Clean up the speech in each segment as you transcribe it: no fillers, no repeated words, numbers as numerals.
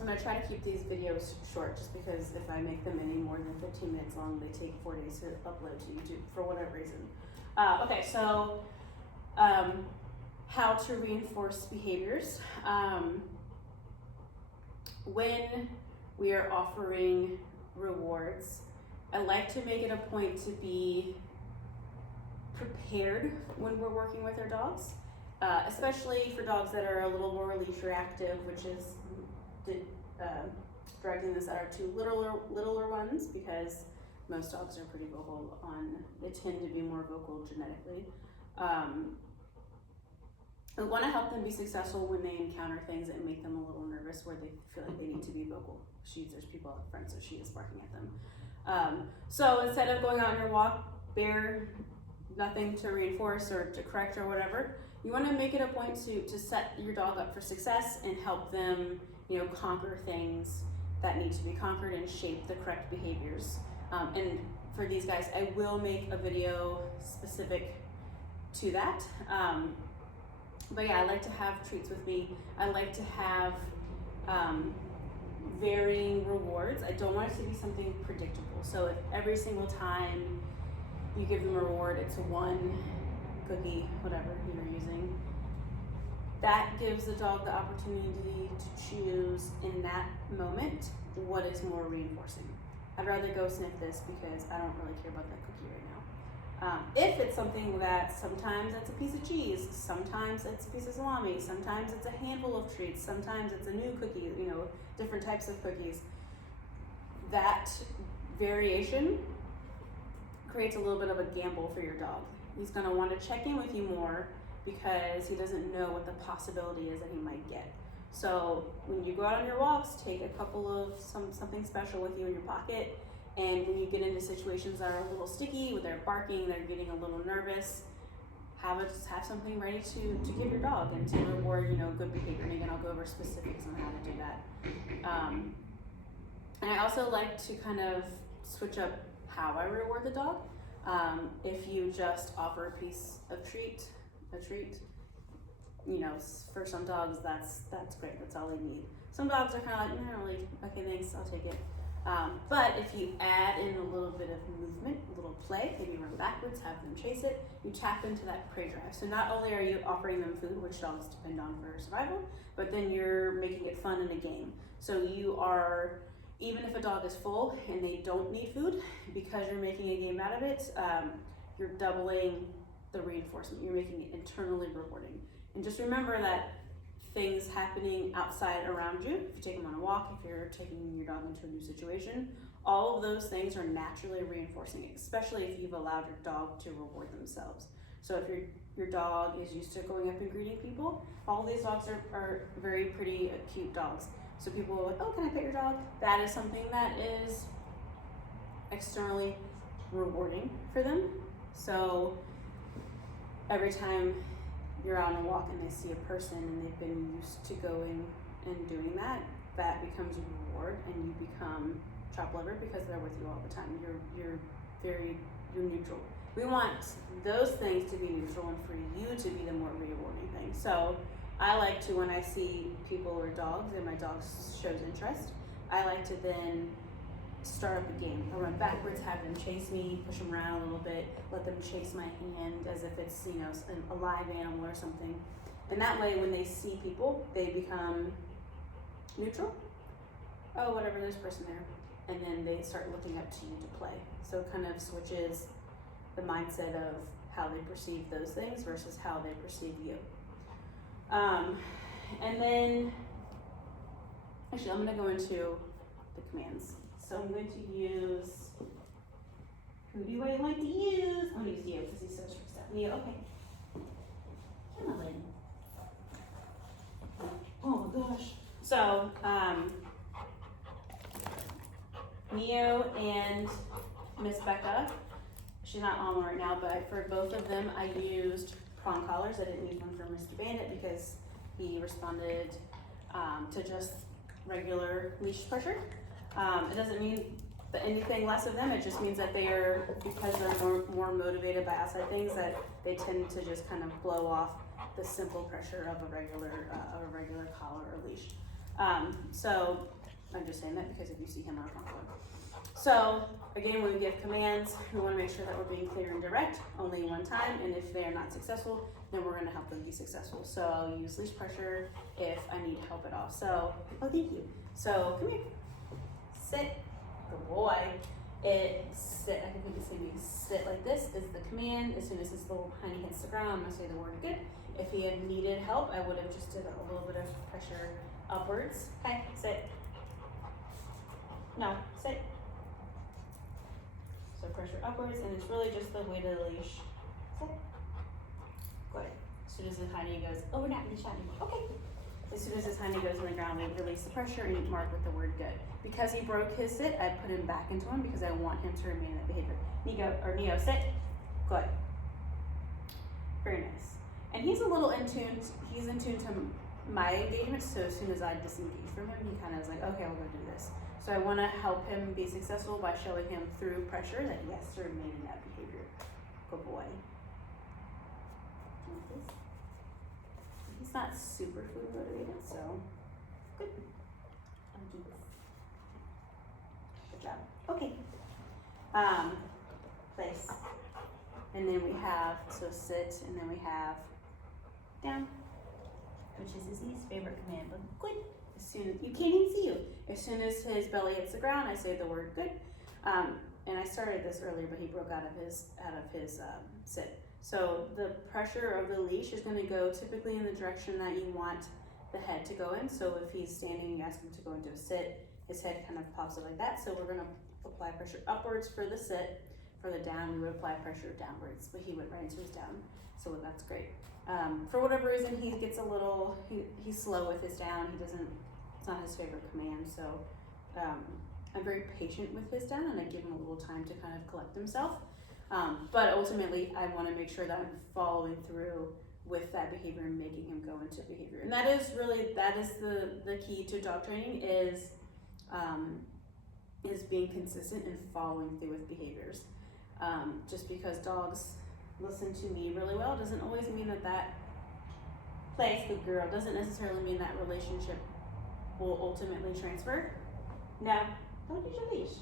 And I try to keep these videos short just because if I make them any more than 15 minutes long, they take 4 days to upload to YouTube for whatever reason. Okay, so how to reinforce behaviors. When we are offering rewards, I like to make it a point to be prepared when we're working with our dogs, especially for dogs that are a little more leash reactive, which is directing this at our two littler ones, because most dogs are pretty vocal they tend to be more vocal genetically. I want to help them be successful when they encounter things that make them a little nervous, where they feel like they need to be vocal. There's people out front, so she is barking at them. So instead of going out on your walk, nothing to reinforce or to correct or whatever, you want to make it a point to set your dog up for success and help them, conquer things that need to be conquered and shape the correct behaviors. And for these guys, I will make a video specific to that. But yeah, I like to have treats with me. I like to have varying rewards. I don't want it to be something predictable. So if every single time you give them a reward, it's one cookie, whatever you're using, that gives the dog the opportunity to choose in that moment what is more reinforcing. I'd rather go sniff this because I don't really care about that cookie right now. If it's something that sometimes it's a piece of cheese, sometimes it's a piece of salami, sometimes it's a handful of treats, sometimes it's a new cookie, different types of cookies, that variation creates a little bit of a gamble for your dog. He's gonna want to check in with you more because he doesn't know what the possibility is that he might get. So when you go out on your walks, take a couple of something special with you in your pocket, and when you get into situations that are a little sticky, where they're barking, they're getting a little nervous, have something ready to give your dog and to reward good behavior. And again, I'll go over specifics on how to do that. And I also like to kind of switch up how I reward the dog. If you just offer a piece of treat, for some dogs that's great, that's all they need. Some dogs are kind of like, not really, okay, thanks, I'll take it. But if you add in a little bit of movement, a little play, maybe run backwards, have them chase it, you tap into that prey drive. So not only are you offering them food, which dogs depend on for survival, but then you're making it fun in a game. So you are, even if a dog is full and they don't need food, because you're making a game out of it, you're doubling the reinforcement. You're making it internally rewarding. And just remember that things happening outside around you, if you take them on a walk, if you're taking your dog into a new situation, all of those things are naturally reinforcing, especially if you've allowed your dog to reward themselves. So if your dog is used to going up and greeting people, all of these dogs are very pretty cute dogs. So people are like, oh, can I pet your dog? That is something that is externally rewarding for them. So every time you're out on a walk and they see a person and they've been used to going and doing that, that becomes a reward, and you become chop liver because they're with you all the time. You're neutral. We want those things to be neutral and for you to be the more rewarding thing. So I like to, when I see people or dogs and my dog shows interest, I like to then start up a game. I'll run backwards, have them chase me, push them around a little bit, let them chase my hand as if it's a live animal or something. And that way, when they see people, they become neutral. Oh, whatever, there's a person there. And then they start looking up to you to play. So it kind of switches the mindset of how they perceive those things versus how they perceive you. And then, actually, I'm going to go into the commands. So I'm going to use, who do I like to use? I'm going to use Neo because he's so stressed out. Neo, okay. Come on. Oh my gosh. So, Neo and Miss Becca, she's not on right now, but for both of them, I used prong collars. I didn't use one for Mr. Bandit because he responded to just regular leash pressure. It doesn't mean anything less of them. It just means that because they're more motivated by outside things, that they tend to just kind of blow off the simple pressure of a regular collar or leash. So I'm just saying that because if you see him on the floor. So again, when we give commands, we want to make sure that we're being clear and direct only one time, and if they're not successful, then we're going to help them be successful. So I'll use leash pressure if I need help at all. So, oh, thank you. So come here, sit, good boy. Sit, I think we can say we sit like this is the command. As soon as his little hiney hits the ground, I'm going to say the word good. If he had needed help, I would have just did a little bit of pressure upwards. Okay, sit. No, sit. So pressure upwards, and it's really just the weight of the leash. Sit. Good. As soon as his hiney goes, oh, we're not going to shout anymore. Okay. As soon as his hiney goes on the ground, we release the pressure and mark with the word good. Because he broke his sit, I put him back into him because I want him to remain in that behavior. Neo, sit. Good. Very nice. And he's a little in tune. He's in tune to my engagement. So as soon as I disengage from him, he kind of is like, okay, I'll go do this. So I want to help him be successful by showing him through pressure that he has to remain in that behavior. Good boy. He's not super food motivated, so good. Good job. Okay. Place. And then we have, so sit, and then we have down, which is his least favorite command, but good. As soon as, you can't even see you. As soon as his belly hits the ground, I say the word good. And I started this earlier, but he broke out of his sit. So the pressure of the leash is going to go typically in the direction that you want the head to go in. So if he's standing, you ask him to go into a sit, his head kind of pops up like that. So we're going to apply pressure upwards for the sit. For the down, we would apply pressure downwards, but he went right into his down. So that's great. For whatever reason, he gets a little, he's slow with his down. It's not his favorite command. So I'm very patient with his down, and I give him a little time to kind of collect himself. But ultimately, I want to make sure that I'm following through with that behavior and making him go into behavior. And that is the key to dog training is being consistent and following through with behaviors. Just because dogs listen to me really well doesn't always mean that place, good girl, doesn't necessarily mean that relationship will ultimately transfer. No, don't use your leash.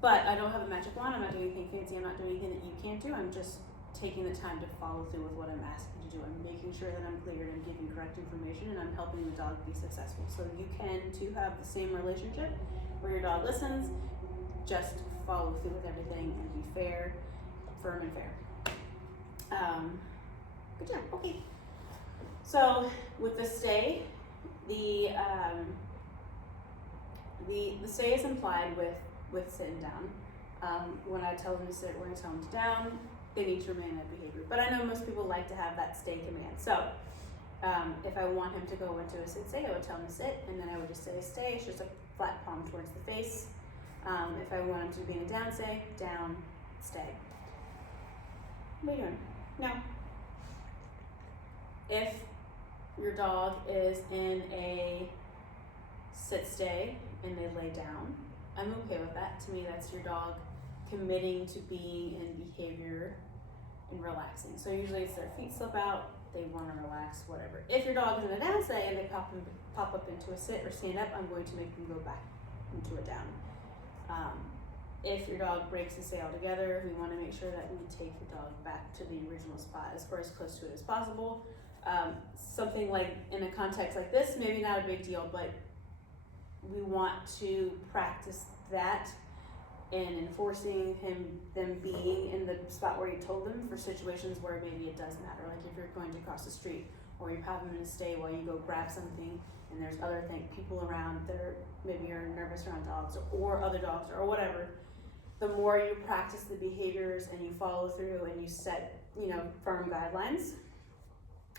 But I don't have a magic wand. I'm not doing anything fancy. I'm not doing anything that you can't do. I'm just taking the time to follow through with what I'm asking to do. I'm making sure that I'm clear and giving correct information, and I'm helping the dog be successful. So you can too have the same relationship where your dog listens, just follow through with everything and be fair, firm and fair. Good job. Okay. So with the stay, the stay is implied with sitting down. When I tell them to sit, when I tell them to down, they need to remain in that behavior. But I know most people like to have that stay command. So if I want him to go into a sit stay, I would tell him to sit, and then I would just say stay. It's just a flat palm towards the face. If I want him to be in a down stay, down, stay. What are you doing? No. If your dog is in a sit stay and they lay down, I'm okay with that. To me, that's your dog committing to being in behavior and relaxing. So usually it's their feet slip out, they want to relax, whatever. If your dog is in a down stay and they pop up into a sit or stand up, I'm going to make them go back into a down. If your dog breaks the stay altogether, we want to make sure that we take the dog back to the original spot or as close to it as possible. Something like in a context like this, maybe not a big deal, but we want to practice that and enforcing them being in the spot where you told them for situations where maybe it does matter. Like if you're going to cross the street or you have them in a stay while you go grab something and there's other people around that are maybe are nervous around dogs or other dogs or whatever. The more you practice the behaviors and you follow through and you set, firm guidelines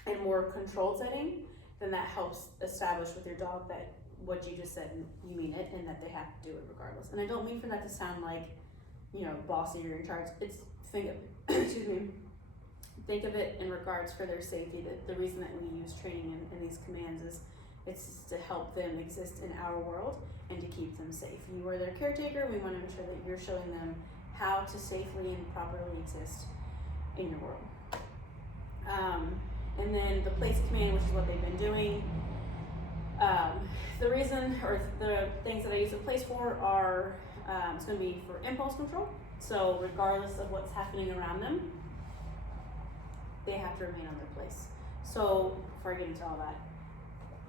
and more controlled setting, then that helps establish with your dog that what you just said, you mean it, and that they have to do it regardless. And I don't mean for that to sound like, bossy or in charge. Think of it in regards for their safety. That the reason that we use training in these commands is it's to help them exist in our world and to keep them safe. You are their caretaker. We want to make sure that you're showing them how to safely and properly exist in your world. And then the place command, which is what they've been doing. the reason or the things that I use the place for are it's going to be for impulse control. So regardless of what's happening around them, they have to remain on their place. So before I get into all that,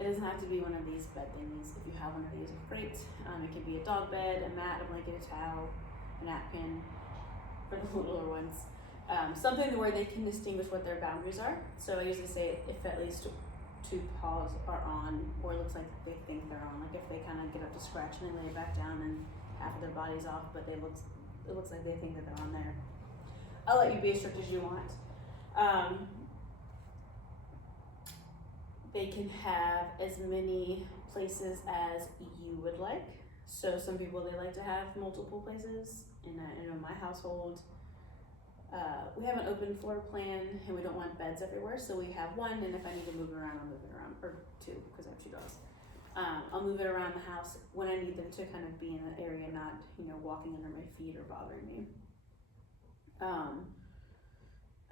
it doesn't have to be one of these bed thingies. If you have one of these, great. It could be a dog bed, a mat, a blanket, a towel, a napkin for the littler ones. Something where they can distinguish what their boundaries are. So I usually say if at least 2 paws are on, or it looks like they think they're on. Like if they kind of get up to scratch and they lay back down and half of their body's off, but it looks like they think that they're on there. I'll let you be as strict as you want. They can have as many places as you would like. So some people, they like to have multiple places. In my household, we have an open floor plan and we don't want beds everywhere. So we have one, and if I need to move it around, I'll move it around, or 2, because I have 2 dogs. I'll move it around the house when I need them to kind of be in the area, not, walking under my feet or bothering me.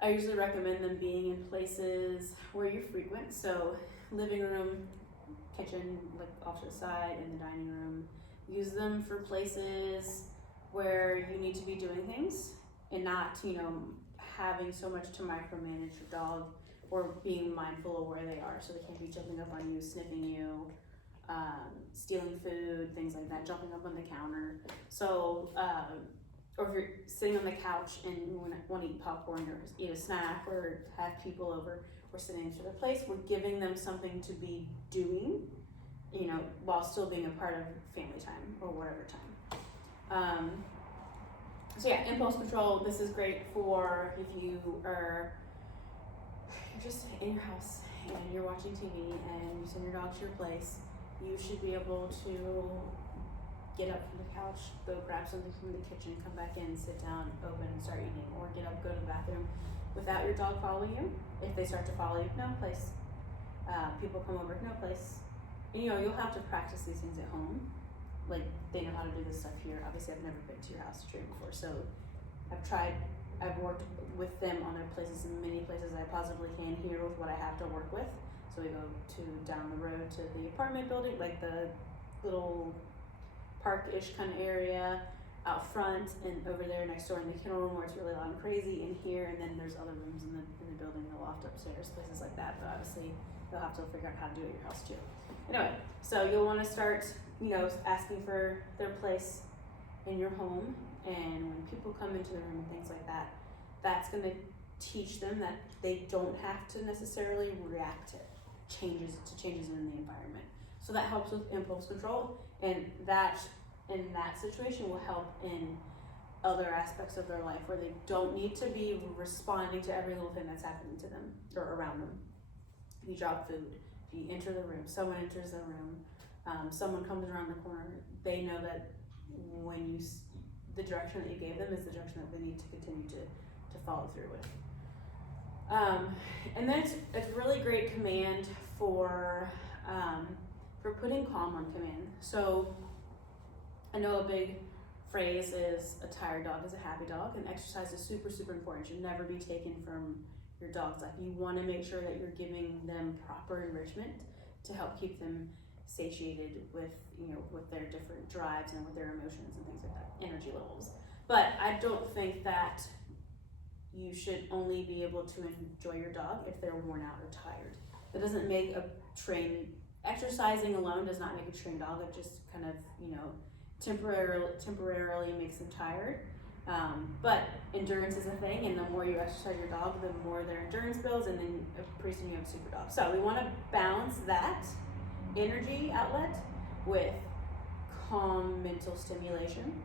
I usually recommend them being in places where you're frequent. So living room, kitchen, like off to the side, in the dining room. Use them for places where you need to be doing things and not, having so much to micromanage your dog, or being mindful of where they are. So they can't be jumping up on you, sniffing you, stealing food, things like that, jumping up on the counter. So, or if you're sitting on the couch and you want to eat popcorn or eat a snack or have people over, we're sitting into their place, we're giving them something to be doing, while still being a part of family time or whatever time. So yeah, impulse control, this is great for if you're just in your house and you're watching TV and you send your dog to your place. You should be able to get up from the couch, go grab something from the kitchen, come back in, sit down, open, and start eating, or get up, go to the bathroom without your dog following you. If they start to follow you, no place. People come over, no place. You'll have to practice these things at home. Like, they know how to do this stuff here. Obviously, I've never been to your house to train before, so I've worked with them on their places in many places I possibly can here with what I have to work with. So we go down the road to the apartment building, like the little park-ish kind of area out front, and over there next door in the kennel room where it's really loud and crazy, in here, and then there's other rooms in the building, the loft upstairs, places like that. But obviously you'll have to figure out how to do it at your house too. Anyway, so you'll want to start, asking for their place in your home, and when people come into the room and things like that, that's going to teach them that they don't have to necessarily react to changes in the environment. So that helps with impulse control, and that in that situation will help in other aspects of their life where they don't need to be responding to every little thing that's happening to them or around them. If you drop food, if you enter the room, someone enters the room, someone comes around the corner, they know that when the direction that you gave them is the direction that they need to continue to follow through with. And then it's a really great command for putting calm on command. So I know a big phrase is a tired dog is a happy dog, and exercise is super, super important. It should never be taken from your dog's life. You want to make sure that you're giving them proper enrichment to help keep them satiated with their different drives and with their emotions and things like that, energy levels. But I don't think that you should only be able to enjoy your dog if they're worn out or tired. That doesn't make exercising alone does not make a trained dog. It just kind of, temporarily makes them tired. But endurance is a thing, and the more you exercise your dog, the more their endurance builds, and then pretty soon you have a super dog. So we want to balance that energy outlet with calm mental stimulation.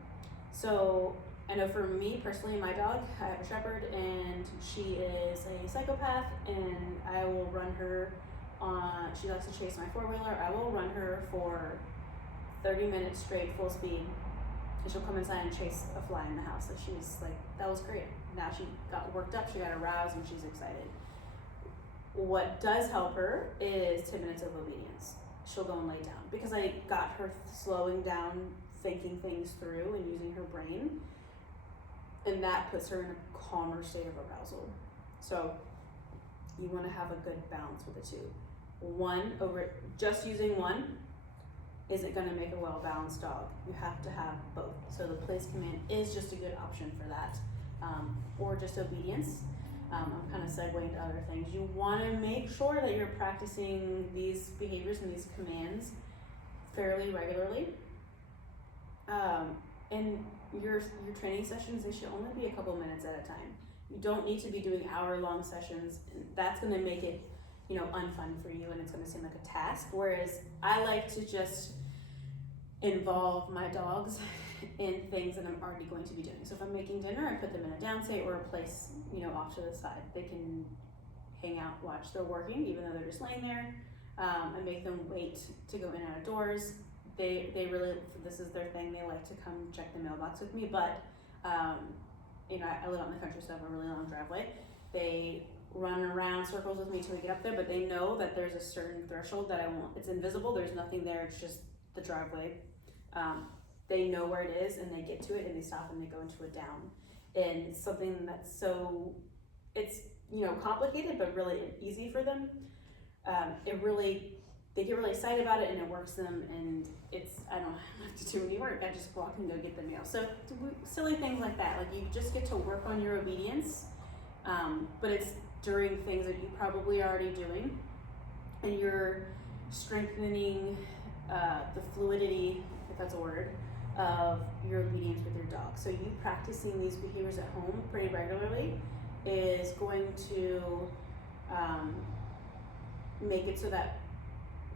So I know for me personally, my dog, I have a shepherd, and she is a psychopath, and I will run her she likes to chase my 4-wheeler. I will run her for 30 minutes straight, full speed, and she'll come inside and chase a fly in the house. So she's like, that was great. Now she got worked up, she got aroused, and she's excited. What does help her is 10 minutes of obedience. She'll go and lay down, because I got her slowing down, thinking things through, and using her brain, and that puts her in a calmer state of arousal. So you want to have a good balance with the two. Just using one isn't going to make a well-balanced dog. You have to have both. So the place command is just a good option for that. Or just obedience. I'm kind of segueing to other things. You want to make sure that you're practicing these behaviors and these commands fairly regularly. And your training sessions, they should only be a couple minutes at a time. You don't need to be doing hour-long sessions. That's going to make it, unfun for you, and it's going to seem like a task. Whereas I like to just involve my dogs in things that I'm already going to be doing. So if I'm making dinner, I put them in a down state or a place, off to the side. They can hang out, watch they're working, even though they're just laying there. I make them wait to go in and out of doors. They really, this is their thing. They like to come check the mailbox with me, but I live out in the country, so I have a really long driveway. They run around circles with me till we get up there, but they know that there's a certain threshold that I won't, it's invisible, there's nothing there, it's just the driveway. They know where it is and they get to it and they stop and they go into a down. And it's something that's it's complicated but really easy for them. They get really excited about it and it works them, and I don't have to do any work, I just walk and go get the mail. So silly things like that, like you just get to work on your obedience, but it's during things that you probably already doing, and you're strengthening the fluidity, if that's a word, of your obedience with your dog. So you practicing these behaviors at home pretty regularly is going to make it so that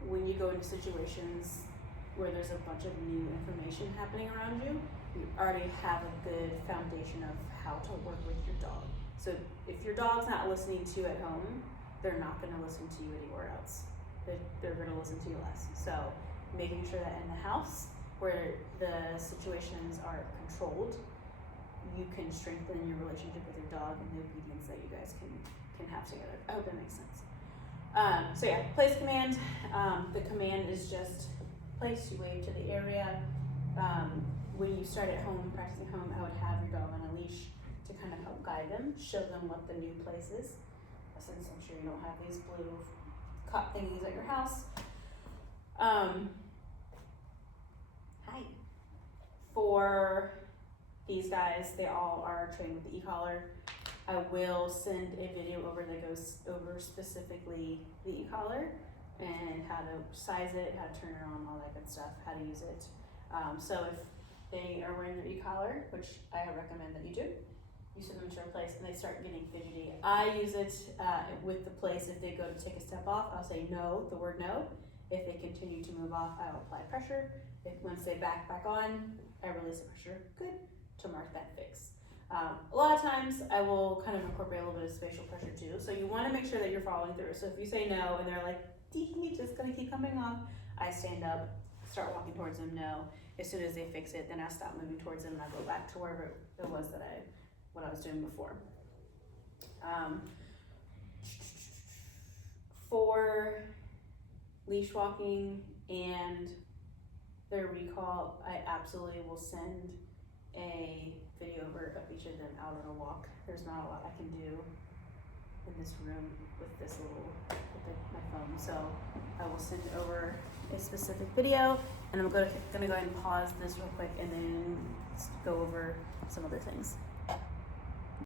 when you go into situations where there's a bunch of new information happening around you, you already have a good foundation of how to work with your dog. So if your dog's not listening to you at home, they're not going to listen to you anywhere else. They're going to listen to you less. So making sure that in the house, where the situations are controlled, you can strengthen your relationship with your dog and the obedience that you guys can have together. I hope that makes sense. So yeah, place command. The command is just place, you wave to the area. When you start at home, practicing home, I would have your dog on a leash to kind of help guide them, show them what the new place is. Since I'm sure you don't have these blue cop thingies at your house. Hi. For these guys, they all are trained with the e-collar. I will send a video over that goes over specifically the e-collar and how to size it, how to turn it on, all that good stuff, how to use it. So if they are wearing their e-collar, which I recommend that you do, you send them to a place and they start getting fidgety. I use it with the place. If they go to take a step off, I'll say no, the word no. If they continue to move off, I'll apply pressure. Once they back on, I release the pressure, good, to mark that fix. A lot of times I will kind of incorporate a little bit of spatial pressure too. So you want to make sure that you're following through. So if you say no and they're like, it's just gonna keep coming off, I stand up, start walking towards them, no. As soon as they fix it, then I stop moving towards them and I go back to wherever it was what I was doing before. For leash walking and their recall, I absolutely will send a video over of each of them out on a walk. There's not a lot I can do in this room with my phone, so I will send over a specific video, and I'm gonna go ahead and pause this real quick and then go over some other things.